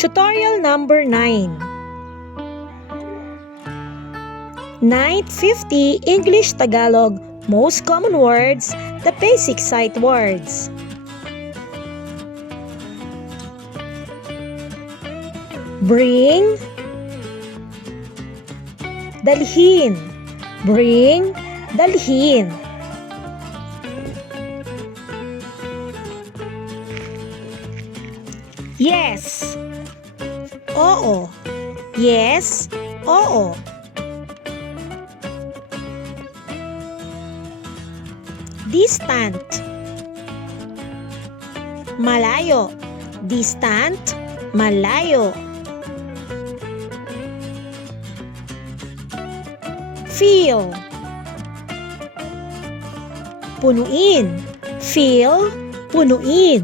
Tutorial number 9. 950 English-Tagalog most common words, the basic sight words. Bring, dalhin. Bring, dalhin. Yes. Oo. Yes. Oo. Distant. Malayo. Distant. Malayo. Fill. Punuin. Fill. Punuin.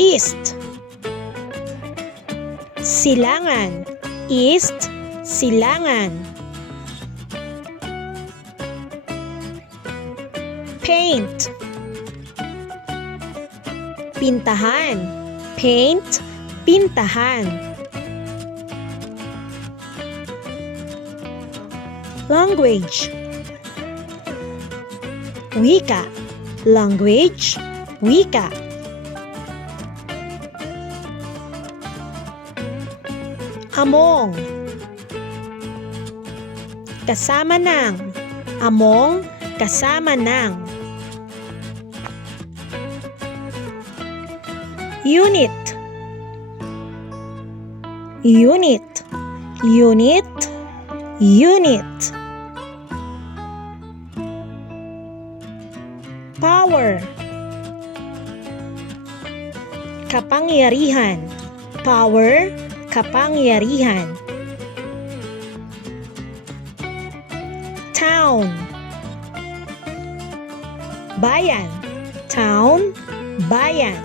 East. Silangan. East. Silangan. Paint. Pintahan. Paint. Pintahan. Language. Wika. Language. Wika. Among. Kasama ng. Among, kasama ng. Unit. Unit. Unit. Unit. Power. Kapangyarihan. Power, kapangyarihan. Town. Bayan. Town, bayan.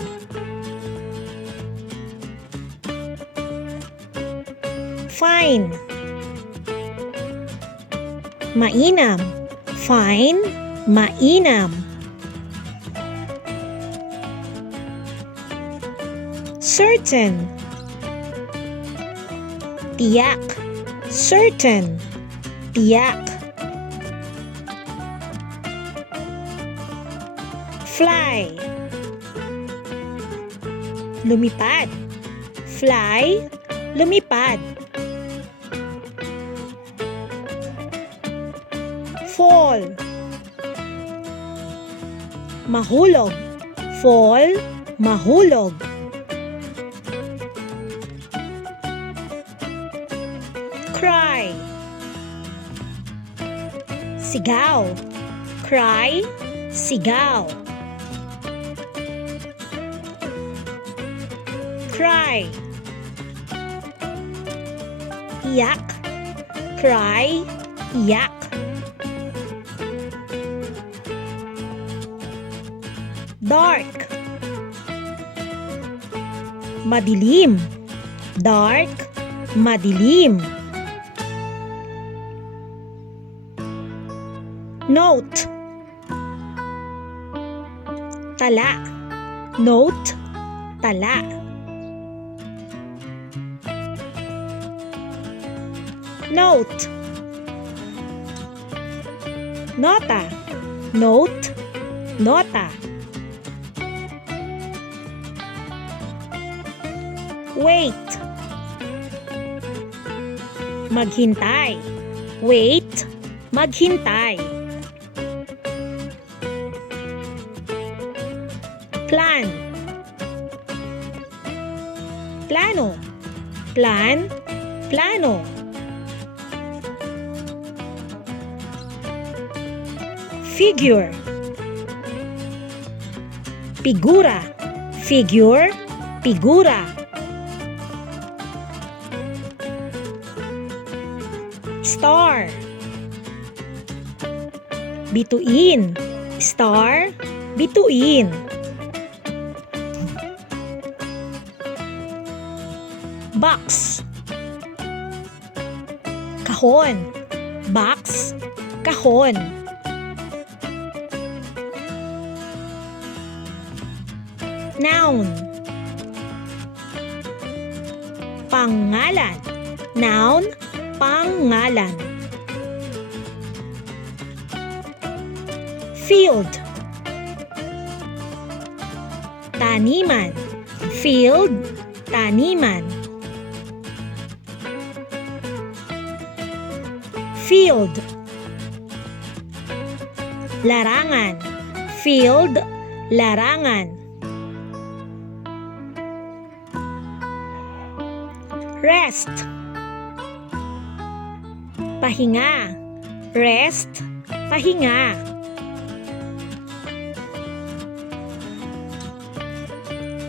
Fine. Mainam. Fine, mainam. Certain. Tiyak. Certain. Tiyak. Fly. Lumipad. Fly, lumipad. Fall. Mahulog. Fall, mahulog. Cry. Sigaw. Cry, sigaw. Cry. Iyak. Cry, iyak. Dark. Madilim. Dark, madilim. Note. Tala. Note, tala. Note. Nota. Note, nota. Wait. Maghintay. Wait, maghintay. Plan. Plano. Plan, plano. Figure. Figura. Figure, figura. Star. Bituin. Star, bituin. Box. Kahon. Box, kahon. Noun. Pangalan. Noun, pangalan. Field. Taniman. Field, taniman. Field. Larangan. Field, larangan. Rest. Pahinga. Rest, pahinga.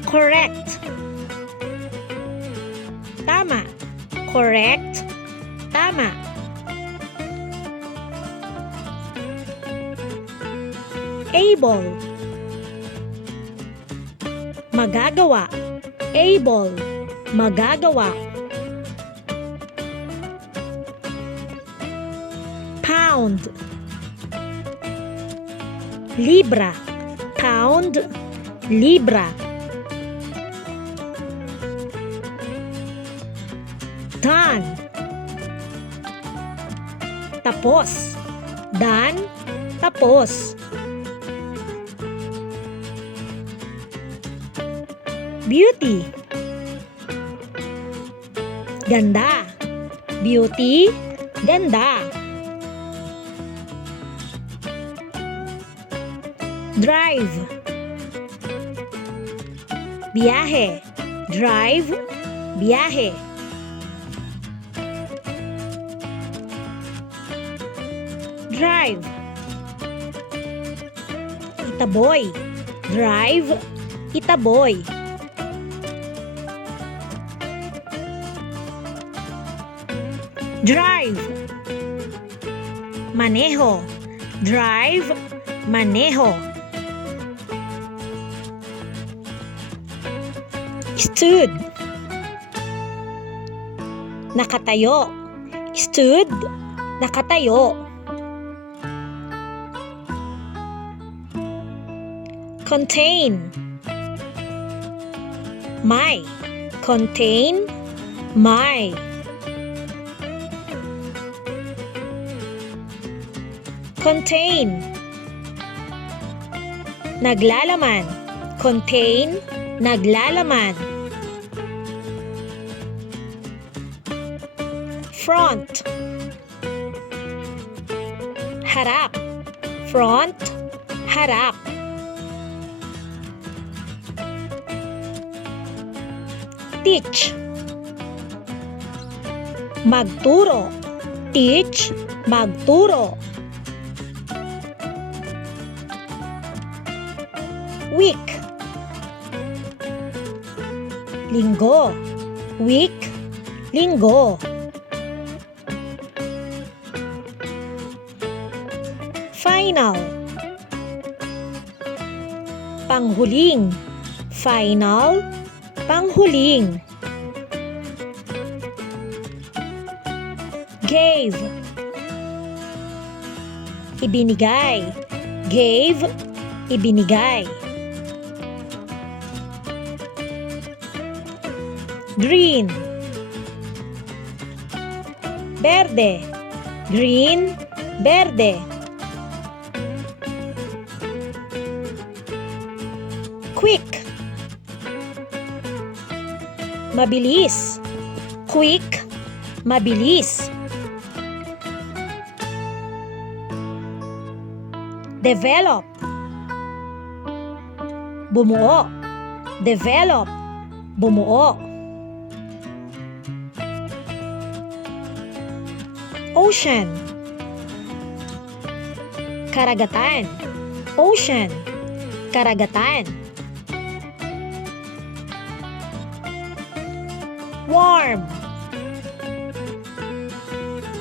Correct. Tama. Correct, tama. Able. Magagawa. Able, magagawa. Pound. Libra. Pound, libra. Done. Tapos. Done, tapos. Beauty. Ganda. Beauty, ganda. Drive. Biyahe. Drive, biyahe. Drive. Itaboy. Drive, itaboy. Drive. Maneho. Drive, maneho. Stood. Nakatayo. Stood, nakatayo. Contain. May. Contain, may. Contain. Naglalaman. Contain, naglalaman. Front. Harap. Front, harap. Teach. Magturo. Teach, magturo. Week. Linggo. Week, linggo. Final. Panghuling. Final, panghuling. Gave. Ibinigay. Gave, ibinigay. Green. Berde. Green, berde. Quick. Mabilis. Quick, mabilis. Develop. Bumuo. Develop, bumuo. Ocean. Karagatan. Ocean, karagatan. Warm.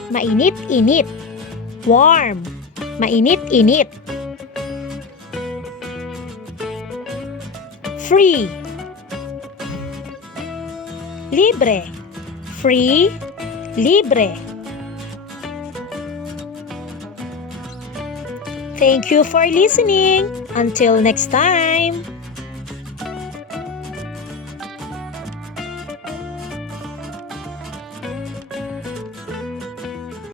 Mainit-init. Warm, mainit-init. Free. Libre. Free, libre. Thank you for listening. Until next time.